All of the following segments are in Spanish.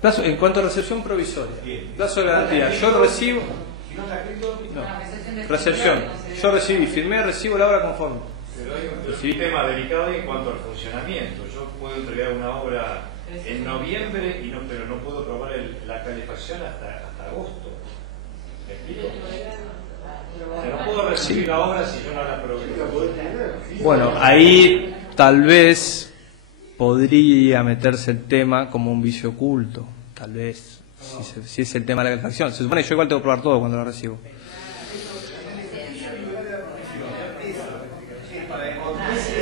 Plazo, en cuanto a recepción provisoria, plazo de garantía, yo recibo... No, recepción, yo recibí, firmé, recibo la obra conforme. Pero hay un tema delicado en cuanto al funcionamiento. Yo puedo entregar una obra en noviembre, pero no puedo probar la calefacción hasta agosto. ¿Me explico? No puedo recibir la obra si yo no la probé. Bueno, ahí tal vez podría meterse el tema como un vicio oculto, tal vez, si es el tema de la calefacción. Se supone que yo igual tengo que probar todo cuando lo recibo.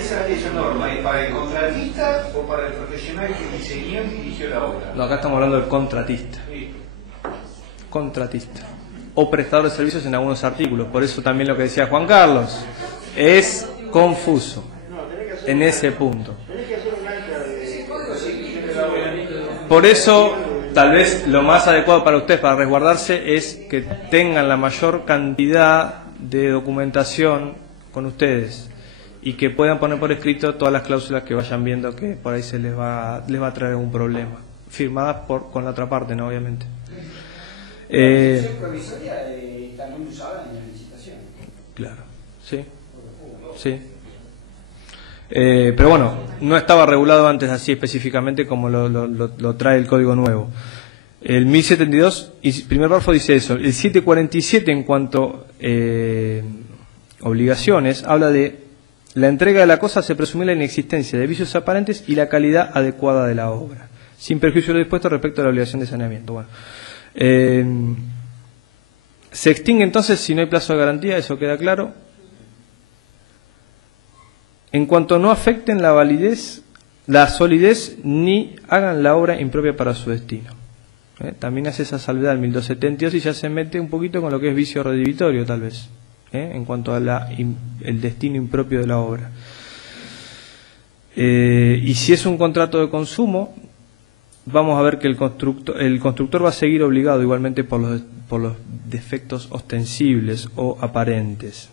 ¿Esa norma es para el contratista o para el profesional que diseñó y dirigió la obra? No, acá estamos hablando del contratista. Contratista. O prestador de servicios en algunos artículos. Por eso también lo que decía Juan Carlos. Es confuso en ese punto. Por eso, tal vez lo más adecuado para ustedes, para resguardarse, es que tengan la mayor cantidad de documentación con ustedes y que puedan poner por escrito todas las cláusulas que vayan viendo que por ahí se les va a traer algún problema. Firmadas con la otra parte, ¿no? Obviamente. La recepción provisoria está muy usada en la licitación. Claro, sí. Sí. Pero bueno, no estaba regulado antes así específicamente como lo trae el Código Nuevo. El 1072, y primer párrafo dice eso. El 747 en cuanto obligaciones, habla de la entrega de la cosa se presume la inexistencia de vicios aparentes y la calidad adecuada de la obra, sin perjuicio de lo dispuesto respecto a la obligación de saneamiento. Bueno, se extingue entonces si no hay plazo de garantía, eso queda claro. En cuanto no afecten la validez, la solidez, ni hagan la obra impropia para su destino. También hace esa salvedad el 1272 y ya se mete un poquito con lo que es vicio redivitorio, tal vez, en cuanto a el destino impropio de la obra. Y si es un contrato de consumo, vamos a ver que el constructor va a seguir obligado igualmente por los defectos ostensibles o aparentes,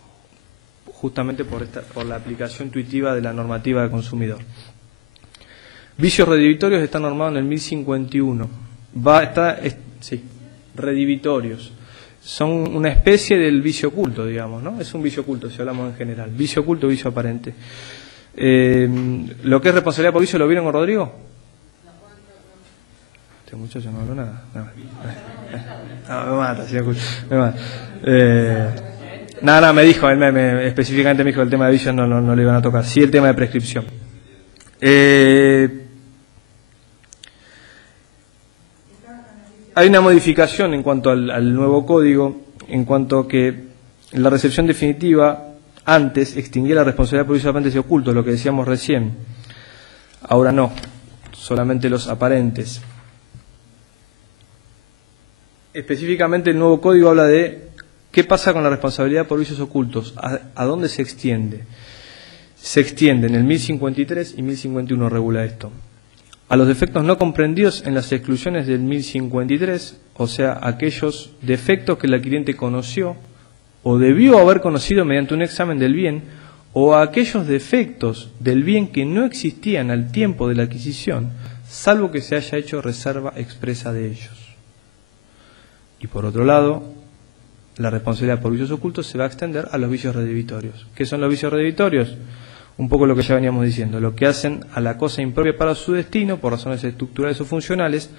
justamente por la aplicación intuitiva de la normativa del consumidor. Vicios redivitorios están normados en el 1051. Redivitorios. Son una especie del vicio oculto, digamos, ¿no? Es un vicio oculto, si hablamos en general. Vicio oculto, vicio aparente. Lo que es responsabilidad por vicio, ¿lo vieron con Rodrigo? Este muchacho no habló nada. No, me mata, si me mata. Nada, me dijo, él específicamente me dijo que el tema de vicios no le iban a tocar. Sí, el tema de prescripción. Hay una modificación en cuanto al nuevo código, en cuanto que la recepción definitiva antes extinguía la responsabilidad por vicios aparentes y ocultos, lo que decíamos recién. Ahora no, solamente los aparentes. Específicamente el nuevo código habla de qué pasa con la responsabilidad por vicios ocultos, a dónde se extiende. Se extiende en el 1053 y 1051 regula esto. A los defectos no comprendidos en las exclusiones del 1053, o sea, aquellos defectos que el adquiriente conoció o debió haber conocido mediante un examen del bien, o a aquellos defectos del bien que no existían al tiempo de la adquisición, salvo que se haya hecho reserva expresa de ellos. Y por otro lado, la responsabilidad por vicios ocultos se va a extender a los vicios redivitorios. ¿Qué son los vicios redivitorios? Un poco lo que ya veníamos diciendo, lo que hacen a la cosa impropia para su destino por razones estructurales o funcionales,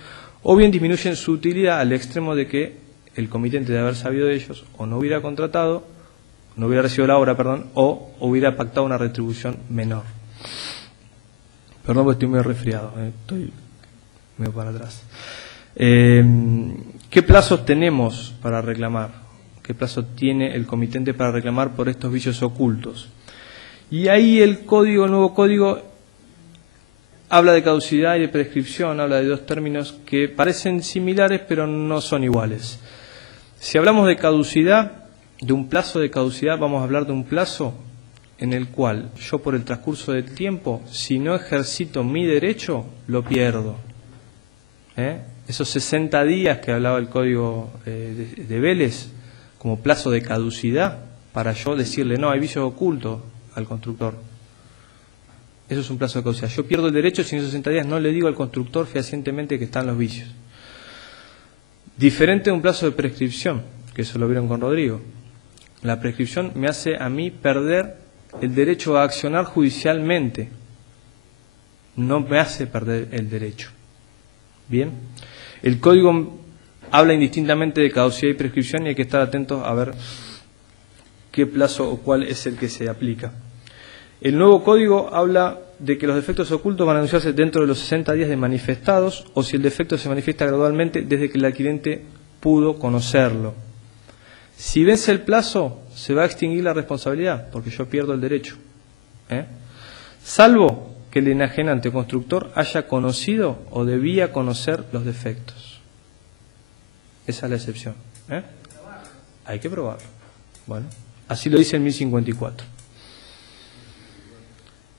o bien disminuyen su utilidad al extremo de que el comitente, de haber sabido de ellos, o no hubiera contratado, no hubiera recibido la obra, o hubiera pactado una retribución menor. Perdón, porque estoy muy resfriado, estoy medio para atrás. ¿Qué plazos tenemos para reclamar? ¿Qué plazo tiene el comitente para reclamar por estos vicios ocultos? Y ahí el nuevo código habla de caducidad y de prescripción, habla de dos términos que parecen similares pero no son iguales. Si hablamos de caducidad, de un plazo de caducidad, vamos a hablar de un plazo en el cual yo por el transcurso del tiempo, si no ejercito mi derecho, lo pierdo. Esos 60 días que hablaba el código de Vélez como plazo de caducidad para yo decirle no, hay vicios ocultos al constructor. Eso es un plazo de caducidad. Yo pierdo el derecho si en esos 60 días no le digo al constructor fehacientemente que están los vicios. Diferente de un plazo de prescripción, que eso lo vieron con Rodrigo. La prescripción me hace a mí perder el derecho a accionar judicialmente. No me hace perder el derecho. Bien. El código habla indistintamente de caducidad y prescripción y hay que estar atentos a ver qué plazo o cuál es el que se aplica. El nuevo código habla de que los defectos ocultos van a anunciarse dentro de los 60 días de manifestados o si el defecto se manifiesta gradualmente desde que el adquirente pudo conocerlo. Si vence el plazo, se va a extinguir la responsabilidad, porque yo pierdo el derecho. Salvo que el enajenante o constructor haya conocido o debía conocer los defectos. Esa es la excepción. Hay que probarlo. Bueno, así lo dice el 1054.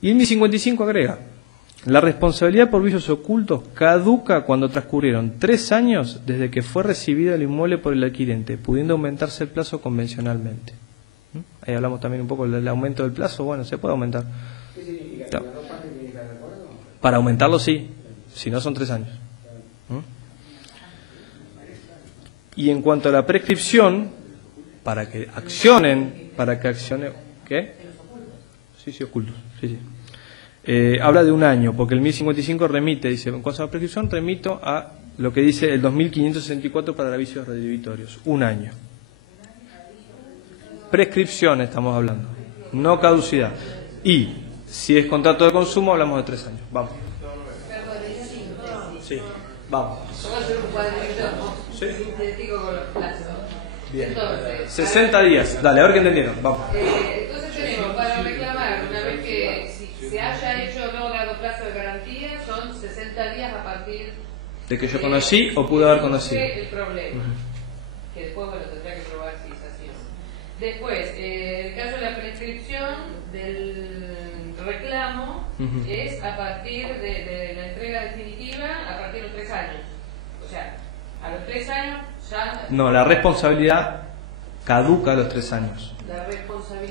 Y el 1055 agrega: la responsabilidad por vicios ocultos caduca cuando transcurrieron 3 años desde que fue recibido el inmueble por el adquirente, pudiendo aumentarse el plazo convencionalmente. Ahí hablamos también un poco del aumento del plazo. Bueno, se puede aumentar. ¿Qué significa? ¿Que las dos partes tienen que estar de acuerdo? Para aumentarlo sí, si no son 3 años. Y en cuanto a la prescripción, para que accionen, ¿qué? Sí, ocultos, sí. Habla de un año, porque el 1055 remite, dice, en cuanto a la prescripción, remito a lo que dice el 2564 para vicios redimitorios, un año. Prescripción estamos hablando, no caducidad. Y si es contrato de consumo, hablamos de 3 años. Vamos. Sí, vamos. Vamos a hacer un cuadrito sintético con los plazos. Bien. Entonces, 60 días. Dale, a ver qué entendieron. Vamos. Entonces tenemos para reclamar, una vez que se haya hecho no dado plazo de garantía, son 60 días a partir de que yo conocí o pude haber conocido. El problema. Que después, bueno, tendrá que probar si es así o no. Después, el caso de la prescripción del reclamo es a partir de la entrega definitiva, a partir de los 3 años. O sea, a los 3 años ya... No, la responsabilidad caduca a los 3 años.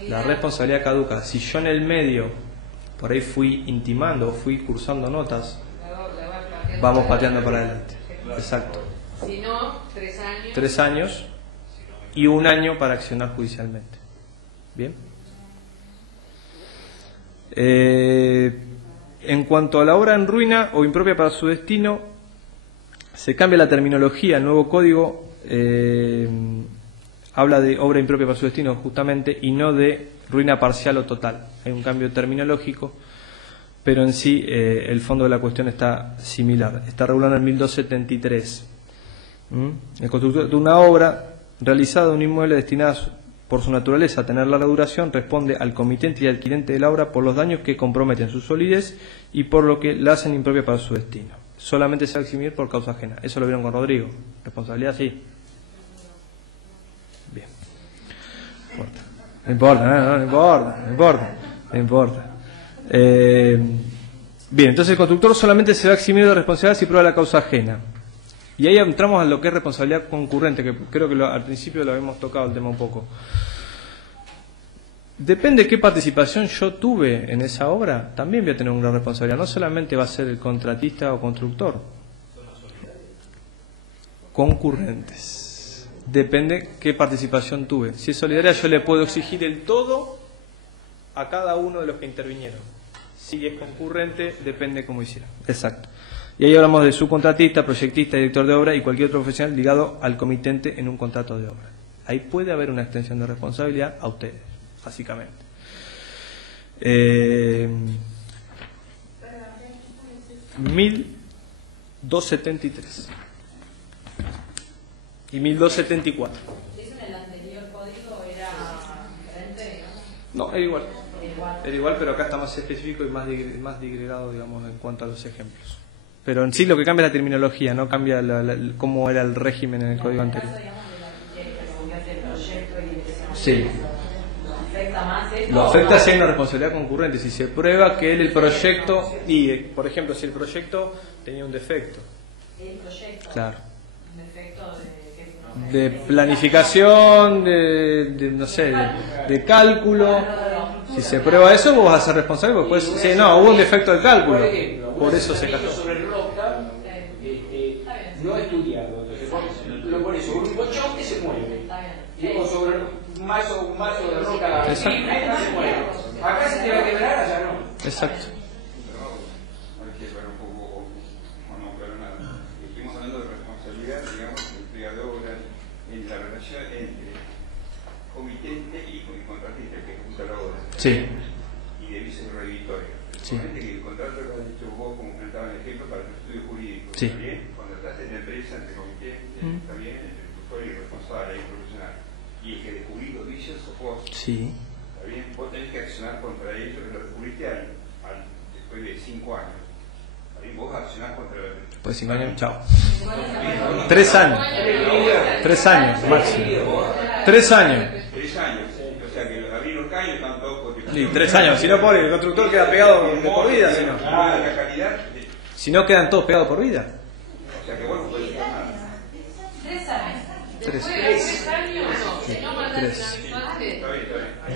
La responsabilidad caduca. Si yo en el medio, por ahí fui intimando, fui cursando notas, vamos pateando para adelante. Exacto. Si no, 3 años. 3 años y 1 año para accionar judicialmente. Bien. En cuanto a la obra en ruina o impropia para su destino, se cambia la terminología. El nuevo código habla de obra impropia para su destino justamente y no de ruina parcial o total. Hay un cambio terminológico, pero en sí el fondo de la cuestión está similar. Está regulado en el 1273. El constructor de una obra realizada en un inmueble destinada por su naturaleza a tener larga duración responde al comitente y adquirente de la obra por los daños que comprometen su solidez y por lo que la hacen impropia para su destino. Solamente se va a eximir por causa ajena. Eso lo vieron con Rodrigo. Responsabilidad sí. Bien. No importa. Bien, entonces el constructor solamente se va a eximir de responsabilidad si prueba la causa ajena. Y ahí entramos a lo que es responsabilidad concurrente, que creo que al principio lo habíamos tocado el tema un poco. Depende de qué participación yo tuve en esa obra, también voy a tener una responsabilidad. No solamente va a ser el contratista o constructor. Concurrentes. Depende qué participación tuve. Si es solidaria, yo le puedo exigir el todo a cada uno de los que intervinieron. Si es concurrente, depende cómo hicieron. Exacto. Y ahí hablamos de subcontratista, proyectista, director de obra y cualquier otro profesional ligado al comitente en un contrato de obra. Ahí puede haber una extensión de responsabilidad a ustedes, básicamente. 1273 y 1274. ¿Eso en el anterior código era diferente? No, era igual. Era igual, pero acá está más específico y más digregado, digamos, en cuanto a los ejemplos. Pero en sí lo que cambia es la terminología, no cambia cómo era el régimen en el código anterior. Sí. Lo afecta si hay una responsabilidad concurrente. Si se prueba que el proyecto, y por ejemplo, si el proyecto tenía un defecto. ¿El proyecto? Claro. ¿Un defecto de planificación, no sé, de cálculo? Si se prueba eso, vos vas a ser responsable, porque después, sí, no, hubo un defecto de cálculo, por eso se casó. no estudiado. Entonces lo pones sobre un colchón que se mueve. O sobre un mazo de roca Exacto. firme, no se mueve. Acá se te va a quebrar, allá no. Exacto. Hay que ver un poco, no, pero nada. Estuvimos hablando de responsabilidad, digamos, de entrega de obras, en la relación entre comitente y contratista que ejecuta la obra. Sí. Y de vice reditorio. Sí. Que el contrato que has dicho vos, como comentaba el ejemplo, para el estudio jurídico. Sí. Está bien, contrataste en la empresa, entre comitente, está bien, el tutor y el responsable, el profesional. Y el que descubrí los vicios sos vos. Sí. Está bien, vos tenés que accionar contra ellos, que lo descubriste después de 5 años. Está bien, vos accionás contra la empresa. Pues 5 años, chao. 3 años. 3 años, máximo. 3 años. 3 años. O sea que abrir los caños están todos porque... Sí, 3 años. Si no, pobre, el constructor queda pegado de por vida, si no. La calidad de... Si no, quedan todos pegados por vida. O sea que vos no podés hacer nada. 3 años. 3. Después de 3 años, no. Si no mandaste Tres. la antes. Está bien.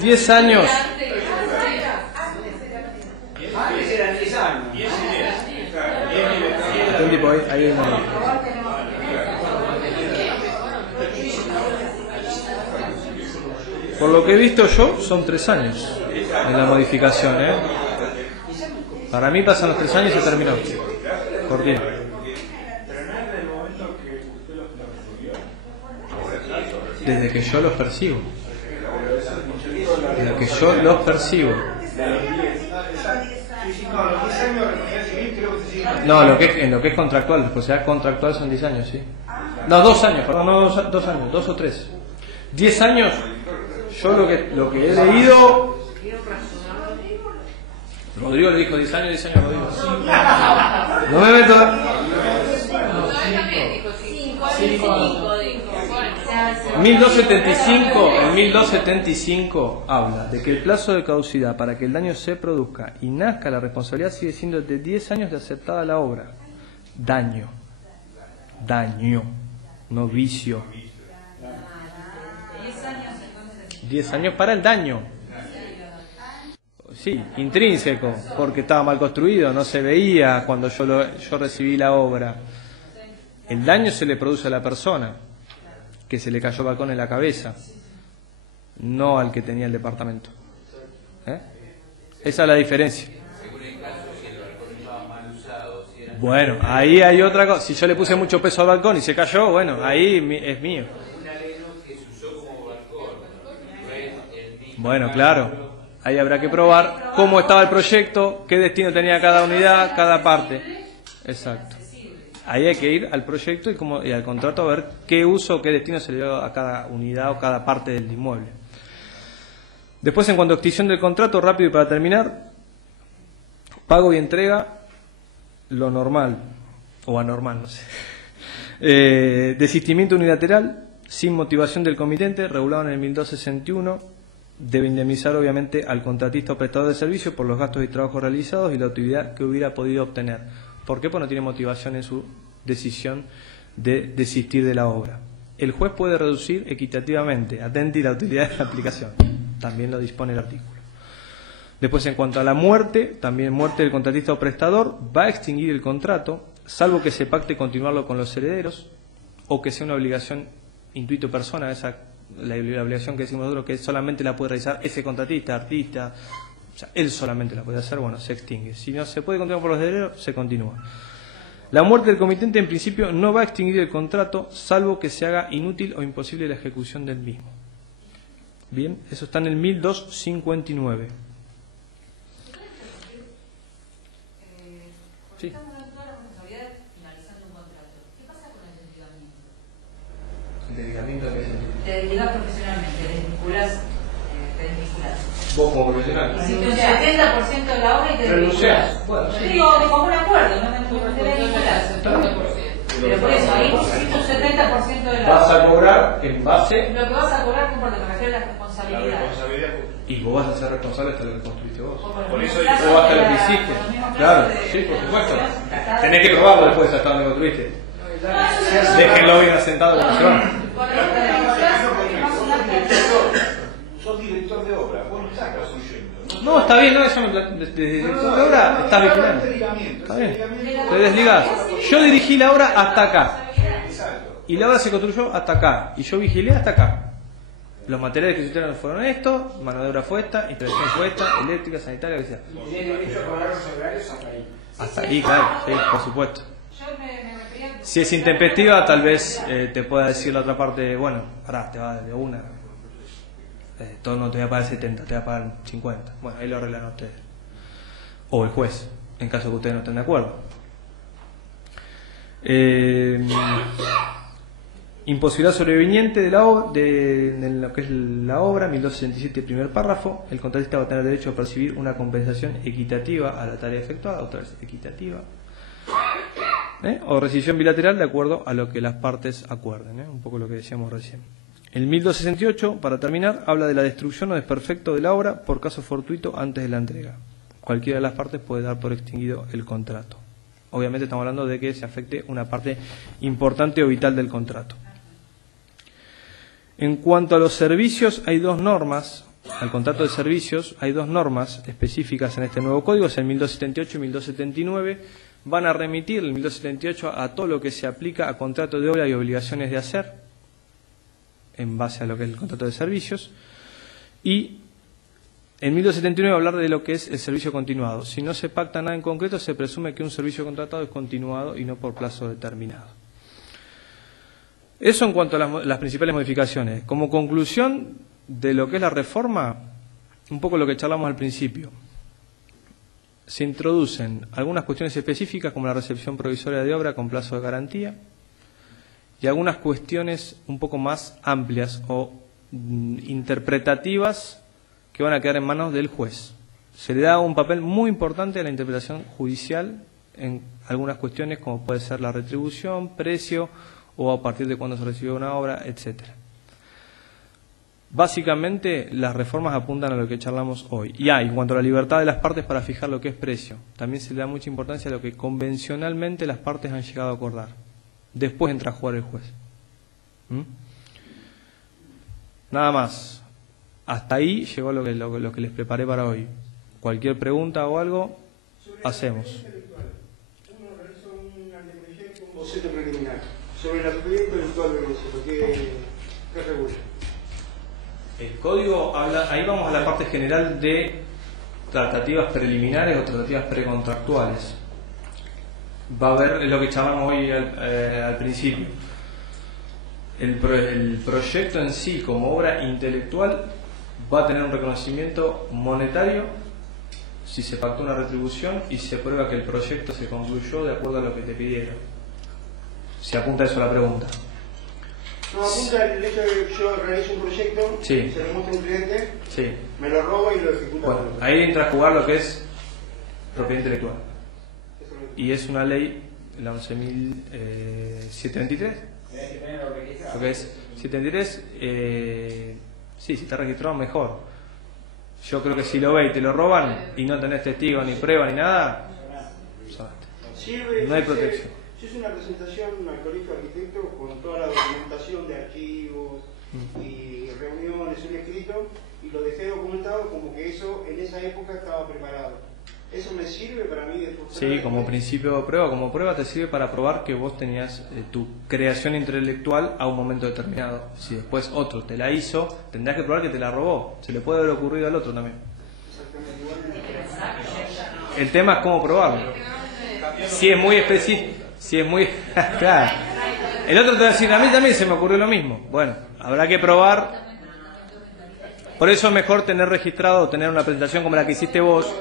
10 años. Antes eran 10 años. 10 ideas. Un tipo ahí hay uno. Por lo que he visto yo, son 3 años en la modificación, ¿eh? Para mí pasan los 3 años y se terminó. Cortina. Pero no es del momento que usted los recibió. Desde que yo los percibo. Desde que yo los percibo. No, los 10 años de responsabilidad civil creo que se siguen. No, en lo que es contractual, responsabilidad contractual son 10 años, sí. No, 2 años, perdón, no 2 años, 2 o 3. 10 años, yo lo que he leído. Rodrigo le dijo 10 años, 10 años, Rodrigo. No me meto. No, él también dijo 5 dijo. Bueno, 1275, el 1275 habla de que el plazo de caducidad para que el daño se produzca y nazca la responsabilidad sigue siendo de 10 años de aceptada la obra. Daño, no vicio. 10 años para el daño. Sí, intrínseco, porque estaba mal construido, no se veía cuando yo recibí la obra. El daño se le produce a la persona, que se le cayó balcón en la cabeza, no al que tenía el departamento. ¿Eh? Esa es la diferencia. Bueno, ahí hay otra cosa. Si yo le puse mucho peso al balcón y se cayó, bueno, ahí es mío. Bueno, claro. Ahí habrá que probar cómo estaba el proyecto, qué destino tenía cada unidad, cada parte. Exacto. Ahí hay que ir al proyecto y al contrato a ver qué uso, qué destino se le dio a cada unidad o cada parte del inmueble. Después, en cuanto a extinción del contrato, rápido y para terminar, pago y entrega, lo normal, o anormal, no sé. Desistimiento unilateral, sin motivación del comitente, regulado en el 1261, debe indemnizar obviamente al contratista o prestador de servicio por los gastos y trabajos realizados y la utilidad que hubiera podido obtener. ¿Por qué? Porque no tiene motivación en su decisión de desistir de la obra. El juez puede reducir equitativamente, atenti la utilidad de la aplicación. También lo dispone el artículo. Después, en cuanto a la muerte, también muerte del contratista o prestador, va a extinguir el contrato, salvo que se pacte continuarlo con los herederos o que sea una obligación intuito persona, la obligación que decimos nosotros, que solamente la puede realizar ese contratista, artista. O sea, él solamente la puede hacer, bueno, se extingue. Si no se puede continuar por los herederos, se continúa. La muerte del comitente en principio no va a extinguir el contrato, salvo que se haga inútil o imposible la ejecución del mismo. Bien, eso está en el 1259. Sí. Estamos hablando de toda la responsabilidad finalizando un contrato. ¿Qué pasa con el desligamiento? ¿El desligamiento qué es? Te desligás profesionalmente, te desvinculás. Vos como profesional. Hiciste un 70% de la obra y te Renunciás. desvinculás. Bueno, Yo digo, de común acuerdo, no te desvinculás. Pero por eso, ahí hiciste un 70% de la vas obra. a cobrar en base Lo que vas a cobrar, no importa, me refiero a la La responsabilidad. responsabilidad. y vos vas a ser responsable hasta lo que construiste vos. Por eso O hasta lo que hiciste. Claro, sí, por supuesto. Tenés que probarlo después hasta donde construiste. Déjenlo bien asentado como se va. Sos director de obra, vos no estás construyendo. No, está bien, no, eso no, desde director de obra estás vigilando. Está bien, te desligás. Yo dirigí la obra hasta acá. y la obra se construyó hasta acá, y yo vigilé hasta acá. Los materiales que se utilizaron fueron estos, mano de obra fue esta, instalación fue esta, eléctrica, sanitaria, lo que sea. Y tiene derecho a cobrar los horarios hasta ahí. Hasta ahí, claro, sí, por supuesto. Yo me refería... Si es intempestiva, tal vez te pueda decir la otra parte, bueno, pará, te va de una. Todo no te voy a pagar 70, te voy a pagar 50. Bueno, ahí lo arreglan ustedes. O el juez, en caso que ustedes no estén de acuerdo. Imposibilidad sobreviniente de lo que es la obra, 1267, primer párrafo. El contratista va a tener derecho a percibir una compensación equitativa a la tarea efectuada, otra vez equitativa. O rescisión bilateral de acuerdo a lo que las partes acuerden, un poco lo que decíamos recién. El 1268, para terminar, habla de la destrucción o desperfecto de la obra por caso fortuito antes de la entrega. Cualquiera de las partes puede dar por extinguido el contrato. Obviamente estamos hablando de que se afecte una parte importante o vital del contrato. En cuanto a los servicios, hay dos normas. Al contrato de servicios hay dos normas específicas en este nuevo código, es el 1278 y 1279. Van a remitir el 1278 a todo lo que se aplica a contrato de obra y obligaciones de hacer, en base a lo que es el contrato de servicios. Y en 1279 hablar de lo que es el servicio continuado. Si no se pacta nada en concreto, se presume que un servicio contratado es continuado y no por plazo determinado. Eso en cuanto a las principales modificaciones. Como conclusión de lo que es la reforma, un poco lo que charlamos al principio. Se introducen algunas cuestiones específicas como la recepción provisoria de obra con plazo de garantía y algunas cuestiones un poco más amplias o interpretativas que van a quedar en manos del juez. Se le da un papel muy importante a la interpretación judicial en algunas cuestiones como puede ser la retribución, precio o a partir de cuándo se recibió una obra, etcétera. Básicamente las reformas apuntan a lo que charlamos hoy. Y en cuanto a la libertad de las partes para fijar lo que es precio, también se le da mucha importancia a lo que convencionalmente las partes han llegado a acordar. Después entra a jugar el juez. Nada más. Hasta ahí llegó lo que les preparé para hoy. Cualquier pregunta o algo, hacemos. Uno realizó un anteproyecto, un boceto preliminar sobre la propiedad intelectual del boceto. ¿Qué regula? El código habla, ahí vamos a la parte general de tratativas preliminares o tratativas precontractuales. Va a haber lo que llamamos hoy al principio. El proyecto en sí, como obra intelectual, va a tener un reconocimiento monetario si se pactó una retribución y se prueba que el proyecto se concluyó de acuerdo a lo que te pidieron. Se apunta eso a la pregunta. No, apunta el hecho de que yo realizo un proyecto, Sí. se lo muestro a un cliente, Sí. me lo roba y lo ejecuta. Bueno, ahí entra a jugar lo que es propiedad intelectual. Y es una ley, la 11.723. Lo que es 723, sí, si está registrado mejor. Yo creo que si lo ve y te lo roban y no tenés testigo ni prueba ni nada, Sirve, no hay protección. Yo hice una presentación al colegio de arquitectos con toda la documentación de archivos y reuniones, un escrito, y lo dejé documentado como que eso en esa época estaba preparado. ¿Eso me sirve para mí de Sí, como principio de prueba, como prueba te sirve para probar que vos tenías tu creación intelectual a un momento determinado. Si después otro te la hizo, tendrás que probar que te la robó. Se le puede haber ocurrido al otro también. El tema es cómo probarlo. Si es muy específico, si es muy... claro. El otro te va a decir, a mí también se me ocurrió lo mismo. Bueno, habrá que probar. Por eso es mejor tener registrado, tener una presentación como la que hiciste vos,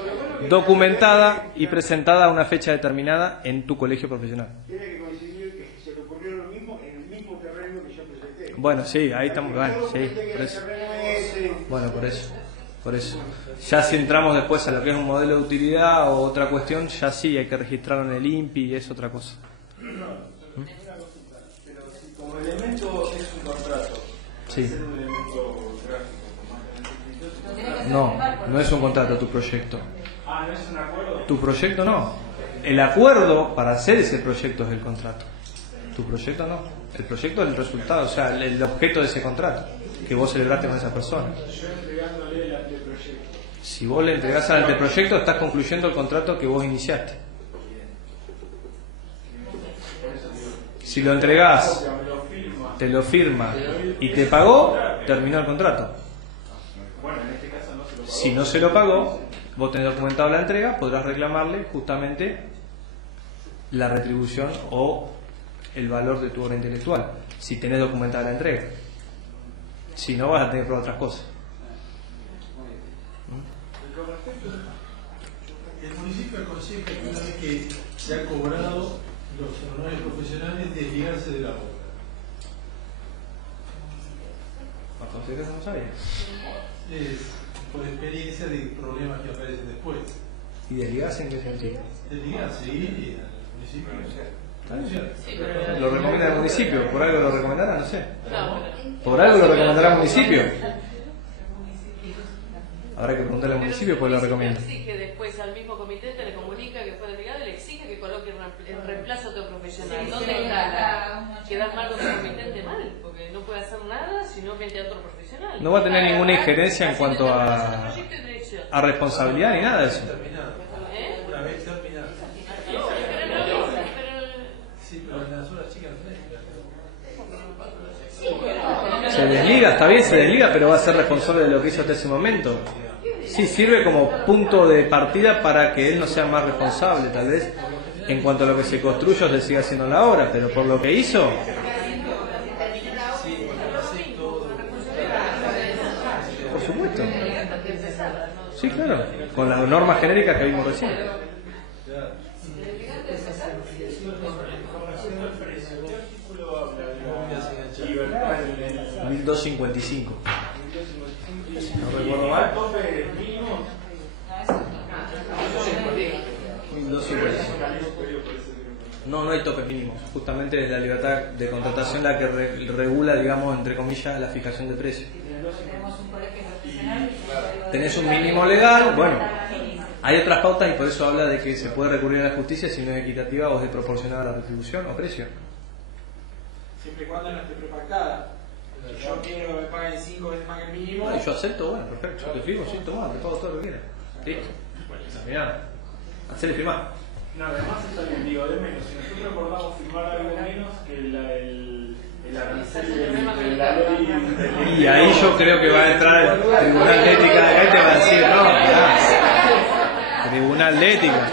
documentada y presentada a una fecha determinada en tu colegio profesional. Tiene que coincidir que se le ocurrió lo mismo en el mismo terreno que yo presenté. Bueno, sí, ahí estamos. Bueno, sí, por eso. Bueno, por eso. Ya si entramos después a lo que es un modelo de utilidad o otra cuestión, ya sí hay que registrarlo en el INPI y es otra cosa. Pero si como elemento es un contrato, Sí. es un elemento gráfico, No es un contrato tu proyecto. Ah, ¿no es un acuerdo? Tu proyecto no. El acuerdo para hacer ese proyecto es el contrato. Tu proyecto no. El proyecto es el resultado, o sea, el objeto de ese contrato que vos celebraste con esa persona. Yo entregándole el anteproyecto. Si vos le entregás al anteproyecto, estás concluyendo el contrato que vos iniciaste. Si lo entregás, te lo firma y te pagó, terminó el contrato. Bueno, en este caso no se lo pagó. Si no se lo pagó, vos tenés documentado la entrega, podrás reclamarle justamente la retribución o el valor de tu obra intelectual, si tenés documentada la entrega. Si no, vas a tener que probar otras cosas. El municipio aconseja que una vez que se ha cobrado los honorarios profesionales, desligarse de la obra. ¿Aconsejas no sabía? Por experiencia de problemas que aparecen después. ¿Y desligarse en qué sentido? Desligarse y al municipio. Lo recomienda el municipio, por algo lo recomendará, no sé. Por algo lo recomendará el municipio. Habrá que preguntarle al municipio pues lo recomienda. Exige después al mismo comité, te le comunica que fue desligado y le exige que coloque el reemplazo a otro profesional. ¿Dónde está? Queda mal con el comitente mal, porque no puede hacer nada si no mete a otro profesional. No va a tener ninguna injerencia en cuanto a responsabilidad ni nada de eso. Una vez terminado. Sí, pero en las horas chicas no. Se desliga, está bien, se desliga, pero va a ser responsable de lo que hizo hasta ese momento. Sí, sirve como punto de partida para que él no sea más responsable, tal vez, en cuanto a lo que se construye o se siga haciendo la obra, pero por lo que hizo... Por supuesto. Sí, claro, con las normas genéricas que vimos recién. 1255. No recuerdo mal. ¿Tope mínimo? 1255. No, no hay tope mínimo. Justamente es la libertad de contratación la que regula, digamos, entre comillas, la fijación de precios. Tenés un mínimo legal, bueno, hay otras pautas y por eso habla de que se puede recurrir a la justicia si no es equitativa o es desproporcionada la retribución o precio. Siempre y cuando no esté prepactada. Si yo quiero que me paguen 5 veces más que el mínimo. Y yo acepto, bueno, perfecto, yo te firmo, sí, tomá, te pago todo lo que quieras. Listo. Terminado. Hacele firmar. No, además está bien, digo, de menos. Si nosotros acordamos firmar algo menos que el arancel de la ley. Y ahí yo creo que va a entrar el Tribunal de Ética de acá y te va a decir, no, mirá, Tribunal de Ética.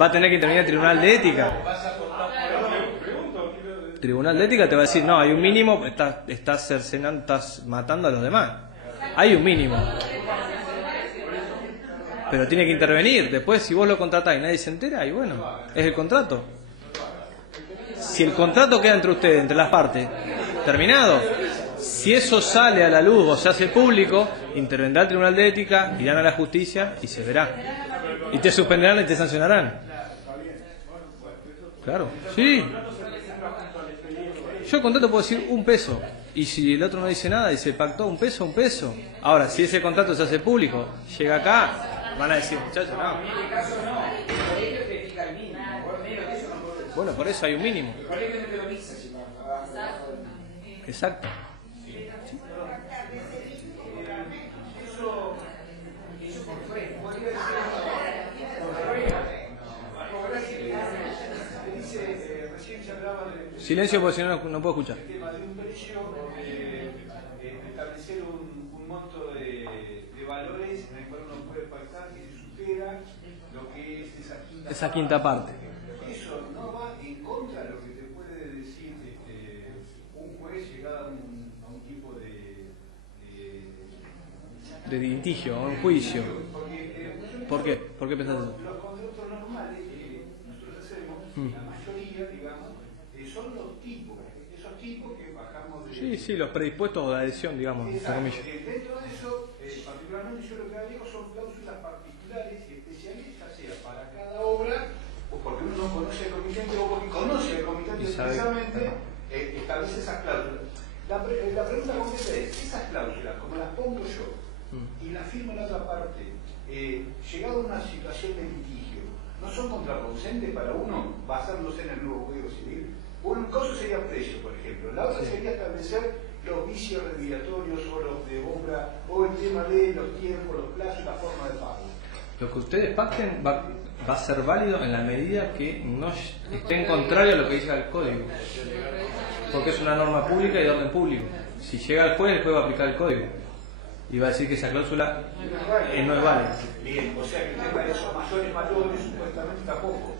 Va a tener que intervenir el Tribunal de Ética. Tribunal de Ética te va a decir, no, hay un mínimo, estás cercenando, estás matando a los demás. Hay un mínimo. Pero tiene que intervenir. Después, si vos lo contratás y nadie se entera, y bueno, es el contrato. Si el contrato queda entre ustedes, entre las partes, terminado. Si eso sale a la luz o se hace público, intervendrá el Tribunal de Ética, irán a la justicia y se verá. Y te suspenderán y te sancionarán. Claro, sí. Yo el contrato puedo decir $1. Y si el otro no dice nada, dice pactó $1. Ahora, si ese contrato se hace público, llega acá, van a decir, muchachos, no. Bueno, por eso hay un mínimo. Exacto. Silencio porque si no, no puedo escuchar. El tema de un precio, establecer un monto de valores en el cual uno puede pactar que se supera lo que es esa quinta parte. Eso no va en contra de lo que te puede decir un juez llegado a un tipo de litigio, a un juicio. ¿Por qué? ¿Por qué pensás eso? Los contratos normales que nosotros hacemos, la mayoría, digamos, son los tipos, esos tipos que bajamos de... Sí, los predispuestos o la adhesión, digamos, entre comillas. Dentro de eso, particularmente yo lo que agrego son cláusulas particulares y especiales, ya sea para cada obra, o porque uno no conoce el comitente, o porque conoce el comitente precisamente, establece esas cláusulas. La pregunta concreta es, esas cláusulas, como las pongo yo, y las firmo en la otra parte, llegado a una situación de litigio, ¿no son contraproducentes para uno basarlos en el nuevo Código Civil? Un caso sería precio, por ejemplo. La otra sería establecer los vicios regulatorios o los de obra, o el tema de los tiempos, los plazos y la forma de pago. Lo que ustedes pacten va a ser válido en la medida que no esté en contrario a lo que dice el código. porque es una norma pública y de orden público. Si llega el juez va a aplicar el código y va a decir que esa cláusula no es válida. Bien, o sea que el tema de esos mayores supuestamente tampoco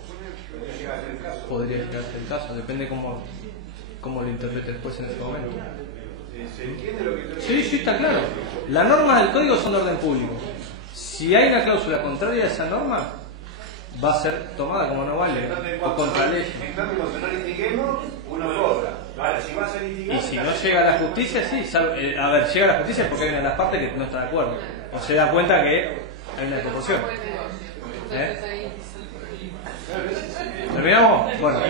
podría llegar a ser el caso. Podría llegar a ser el caso, depende cómo lo interprete después en ese momento. ¿Se entiende lo que estoy Sí, diciendo? sí, está claro. Las normas del código son de orden público. Si hay una cláusula contraria a esa norma, va a ser tomada como no vale o contra ley. En cambio, cuando no litiguemos, uno cobra. Ahora, si vas a litigar... Y si no llega a la justicia, sí. A ver, llega a la justicia porque hay una de las partes que no está de acuerdo. O se da cuenta que hay una desproporción. ¿Terminamos? Bueno.